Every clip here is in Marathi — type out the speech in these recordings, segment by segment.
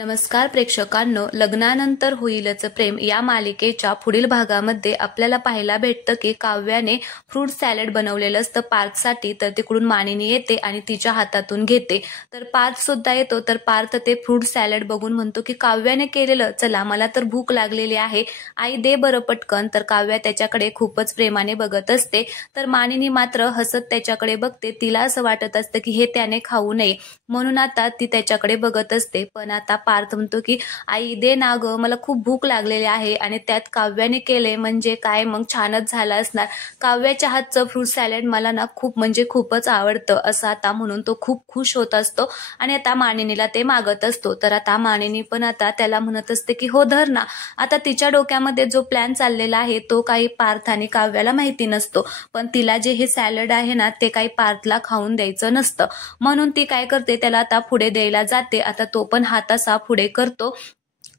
नमस्कार प्रेक्षकांनो, लग्नानंतर होईलच प्रेम या मालिकेच्या पुढील भागामध्ये आपल्याला पाहायला भेटतं की काव्याने फ्रूट सॅलड बनवलेलं असतं पार्थसाठी. तर तिकडून मानिनी येते आणि तिच्या हातातून घेते. तर पार्थ सुद्धा येतो. तर पार्थ ते फ्रूट सॅलड बघून म्हणतो की काव्याने केलेलं, चला मला तर भूक लागलेली आहे, आई दे बरं पटकन. तर काव्या त्याच्याकडे खूपच प्रेमाने बघत असते. तर मानिनी मात्र हसत त्याच्याकडे बघते. तिला असं वाटत असतं की हे त्याने खाऊ नये, म्हणून आता ती त्याच्याकडे बघत असते. पण आता पार्थ म्हणतो की आई दे ना ग, मला खूप भूक लागलेली आहे. आणि त्यात काव्याने केले म्हणजे काय, मग छानच झालं असणार. काव्याच्या हातचं फ्रूट सॅलड मला ना खूपच आवडतं असं आता म्हणून तो खूप खुश होत असतो. आणि आता मानिनीला ते मागत असतो. तर आता मानिनी पण आता त्याला म्हणत असते की हो धर ना. आता तिच्या डोक्यामध्ये जो प्लॅन चाललेला आहे तो काही पार्थ आणि काव्याला माहिती नसतो. पण तिला जे हे सॅलड आहे ना ते काही पार्थला खाऊन द्यायचं नसतं. म्हणून ती काय करते, त्याला आता पुढे द्यायला जाते. आता तो पण हात असा पुढे करतो.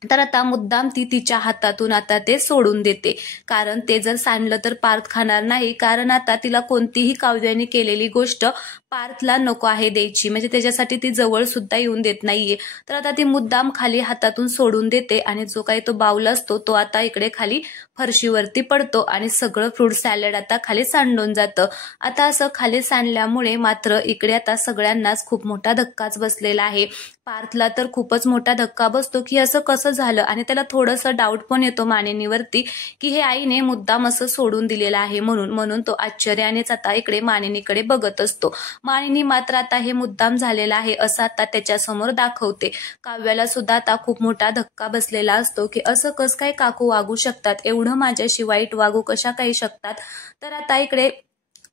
तर आता मुद्दाम ती तिच्या हातातून आता ते सोडून देते. कारण ते जर सांडलं तर पार्थ खाणार नाही. कारण आता तिला कोणतीही काव्याने केलेली गोष्ट पार्थला नको आहे द्यायची, म्हणजे त्याच्यासाठी ती जवळ सुद्धा येऊन देत नाहीये. तर आता ती मुद्दाम खाली हातातून सोडून देते आणि जो काही तो बाउल असतो तो आता इकडे खाली फरशीवरती पडतो आणि सगळं फ्रूट सॅलड आता खाली सांडून जातं. आता असं खाली सांडल्यामुळे मात्र इकडे आता सगळ्यांनाच खूप मोठा धक्काच बसलेला आहे. पार्थला तर खूपच मोठा धक्का बसतो की असं कसं झालं, आणि त्याला थोडंसं डाऊट पण येतो मानिनीवरती की हे आईने मुद्दाम असं सोडून दिलेलं आहे म्हणून तो आश्चर्यानेच आता इकडे मानिनीकडे बघत असतो. मानिनी मात्र आता हे मुद्दाम झालेलं आहे असं आता त्याच्यासमोर दाखवते. काव्याला सुद्धा आता खूप मोठा धक्का बसलेला असतो की असं कसं काय काकू वागू शकतात, एवढं माझ्याशी वाईट वागू कशा काही शकतात. तर आता इकडे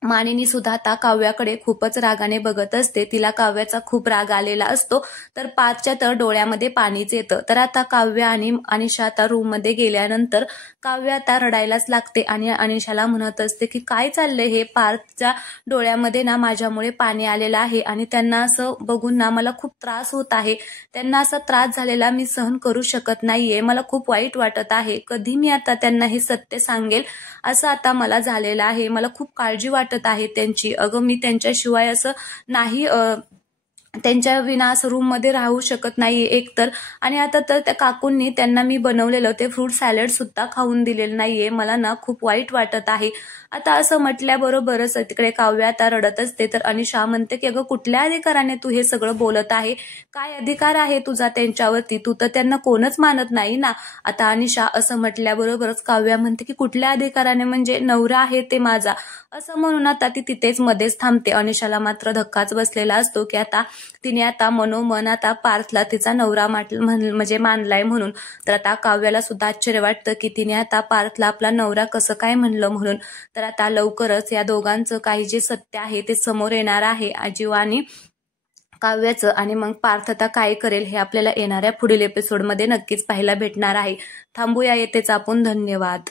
मानिनी सुद्धा आता काव्याकडे खूपच रागाने बघत असते. तिला काव्याचा खूप राग आलेला असतो. तर पार्थच्या तर डोळ्यामध्ये पाणीच येतं. तर आता काव्य आणि अनिशा आता रूम मध्ये गेल्यानंतर काव्य आता रडायलाच लागते आणि अनिशाला म्हणत असते की काय चाललंय हे, पार्थच्या डोळ्यामध्ये ना माझ्यामुळे पाणी आलेलं आहे आणि त्यांना असं बघून ना मला खूप त्रास होत आहे. त्यांना असा त्रास झालेला मी सहन करू शकत नाहीये, मला खूप वाईट वाटत आहे. कधी मी आता त्यांना हे सत्य सांगेल असं आता मला झालेलं आहे. मला खूप काळजी वाटत आहे त्यांची. अगं मी त्यांच्याशिवाय असं नाही, त्यांच्या विना असं रूम मध्ये राहू शकत नाहीये एकतर. आणि आता तर त्या काकूंनी त्यांना मी बनवलेलं ते फ्रूट सॅलड सुद्धा खाऊन दिलेलं नाहीये. मला ना खूप वाईट वाटत आहे. आता असं म्हटल्याबरोबरच तिकडे काव्य आता रडत असते. तर अनिशा म्हणते की अगं कुठल्या अधिकाराने तू हे सगळं बोलत आहे, काय अधिकार आहे तुझा त्यांच्यावरती, तू तर त्यांना कोणच मानत नाही ना. आता अनिशा असं म्हटल्याबरोबरच काव्य म्हणते की कुठल्या अधिकाराने, म्हणजे नवरा आहे ते माझा, असं म्हणून आता ती तिथेच मध्येच थांबते. अनिशाला मात्र धक्काच बसलेला असतो की आता तिने आता मनोमन आता पार्थला तिचा नवरा म्हणजे मानलाय म्हणून. तर आता काव्याला सुद्धा आश्चर्य वाटतं की तिने आता पार्थला आपला नवरा कसं काय म्हणलं म्हणून. तर आता लवकरच या दोघांचं काही जे सत्य आहे ते समोर येणार आहे, आजीव आणि काव्याचं. आणि मग पार्थ आता काय करेल हे आपल्याला येणाऱ्या पुढील एपिसोडमध्ये नक्कीच पाहायला भेटणार आहे. थांबूया येथेच आपण. धन्यवाद.